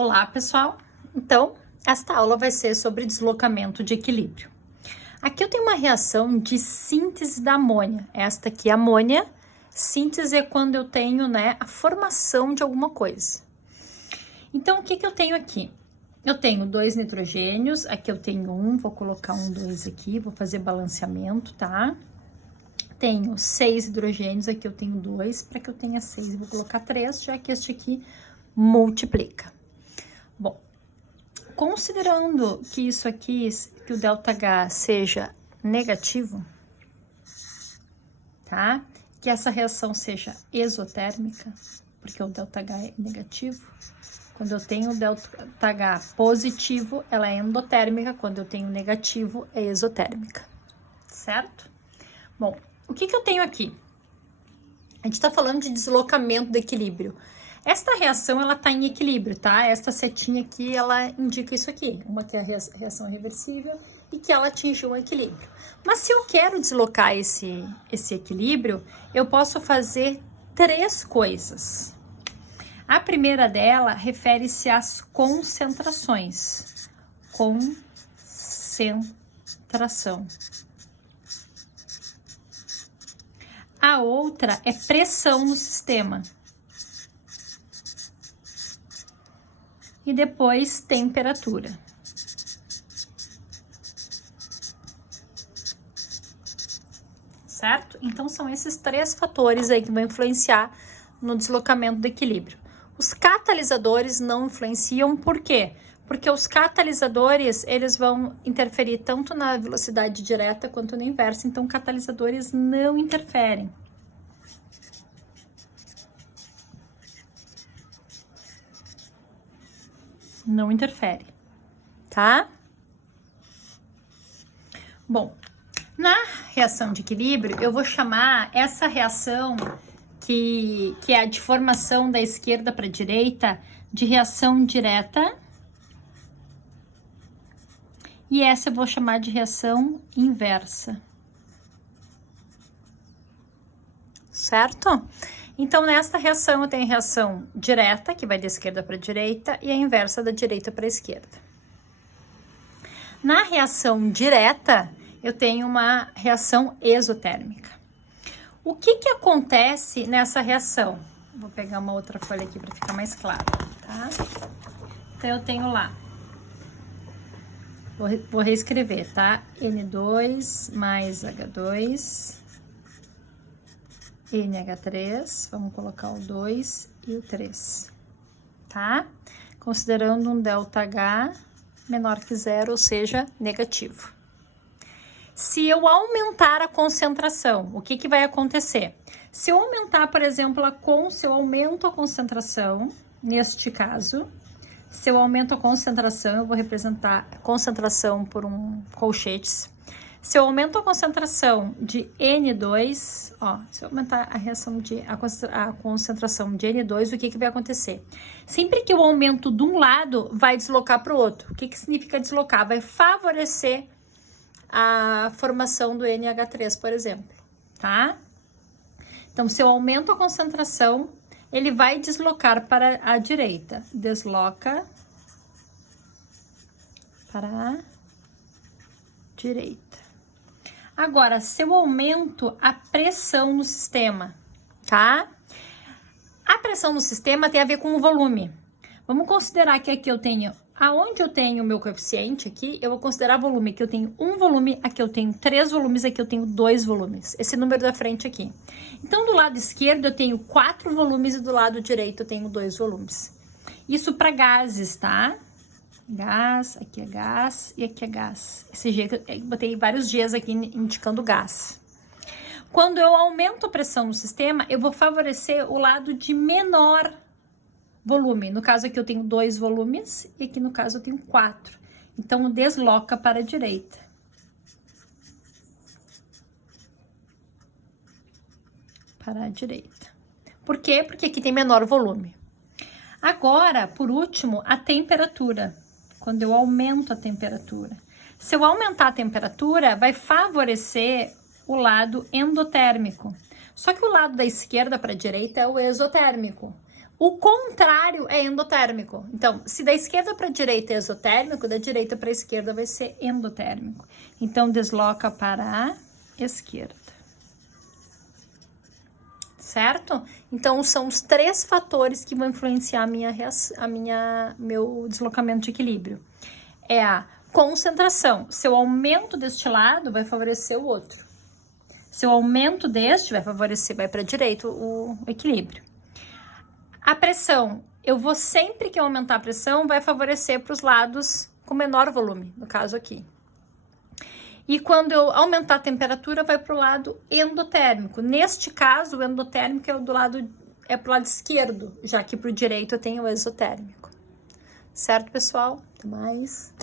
Olá, pessoal! Então, esta aula vai ser sobre deslocamento de equilíbrio. Aqui eu tenho uma reação de síntese da amônia. Esta aqui é amônia. Síntese é quando eu tenho, a formação de alguma coisa. Então, o que eu tenho aqui? Eu tenho 2 nitrogênios, aqui eu tenho 1, vou colocar um 2 aqui, vou fazer balanceamento, tá? Tenho 6 hidrogênios, aqui eu tenho 2, para que eu tenha 6, eu vou colocar 3, já que este aqui multiplica. Bom, considerando que isso aqui, que o ΔH seja negativo, tá? Que essa reação seja exotérmica, porque o ΔH é negativo. Quando eu tenho o ΔH positivo, ela é endotérmica. Quando eu tenho negativo, é exotérmica, certo? Bom, o que eu tenho aqui? A gente tá falando de deslocamento do equilíbrio. Esta reação, ela tá em equilíbrio, tá? Esta setinha aqui, ela indica isso aqui. Uma que é a reação reversível e que ela atingiu um equilíbrio. Mas se eu quero deslocar esse equilíbrio, eu posso fazer 3 coisas. A primeira dela refere-se às concentrações. Concentração. A outra é pressão no sistema. E depois temperatura. Certo? Então, são esses 3 fatores aí que vão influenciar no deslocamento do equilíbrio. Os catalisadores não influenciam, por quê? Porque os catalisadores, eles vão interferir tanto na velocidade direta quanto na inversa, então catalisadores não interferem. Não interfere, tá? Bom, na reação de equilíbrio, eu vou chamar essa reação que é a de formação da esquerda para a direita de reação direta. E essa eu vou chamar de reação inversa. Certo? Então, nesta reação, eu tenho a reação direta, que vai da esquerda para a direita, e a inversa da direita para a esquerda. Na reação direta, eu tenho uma reação exotérmica. O que acontece nessa reação? Vou pegar uma outra folha aqui para ficar mais claro, tá? Então, eu tenho lá. Vou reescrever, tá? N2 mais H2, NH3, vamos colocar o 2 e o 3, tá? Considerando um ΔH menor que 0, ou seja, negativo. Se eu aumentar a concentração, o que vai acontecer? Se eu aumentar, por exemplo, se eu aumento a concentração, neste caso, se eu aumento a concentração, eu vou representar a concentração por colchetes. Se eu aumento a concentração de N2, ó, se eu aumentar a concentração de N2, o que vai acontecer? Sempre que eu aumento de um lado, vai deslocar para o outro. O que significa deslocar? Vai favorecer a formação do NH3, por exemplo, tá? Então, se eu aumento a concentração, ele vai deslocar para a direita. Desloca para a direita. Agora, se eu aumento a pressão no sistema, tá? A pressão no sistema tem a ver com o volume. Vamos considerar que aqui eu tenho, aonde eu tenho o meu coeficiente aqui, eu vou considerar volume. Aqui eu tenho 1 volume, aqui eu tenho 3 volumes, aqui eu tenho 2 volumes. Esse número da frente aqui. Então, do lado esquerdo eu tenho 4 volumes e do lado direito eu tenho 2 volumes. Isso para gases, tá? Gás, aqui é gás e aqui é gás. Esse G, eu botei vários Gs aqui indicando gás. Quando eu aumento a pressão no sistema, eu vou favorecer o lado de menor volume. No caso aqui eu tenho 2 volumes e aqui no caso eu tenho 4. Então, desloca para a direita. Para a direita. Por quê? Porque aqui tem menor volume. Agora, por último, a temperatura. Quando eu aumento a temperatura. Se eu aumentar a temperatura, vai favorecer o lado endotérmico. Só que o lado da esquerda para a direita é o exotérmico. O contrário é endotérmico. Então, se da esquerda para a direita é exotérmico, da direita para a esquerda vai ser endotérmico. Então, desloca para a esquerda. Certo? Então, são os 3 fatores que vão influenciar meu deslocamento de equilíbrio. É a concentração. Se eu aumento deste lado, vai favorecer o outro. Se eu aumento deste, vai para a direita o equilíbrio. A pressão, eu vou sempre que eu aumentar a pressão, vai favorecer para os lados com menor volume, no caso aqui. E quando eu aumentar a temperatura, vai para o lado endotérmico. Neste caso, o endotérmico é pro lado esquerdo, já que para o direito eu tenho o exotérmico. Certo, pessoal? Até mais.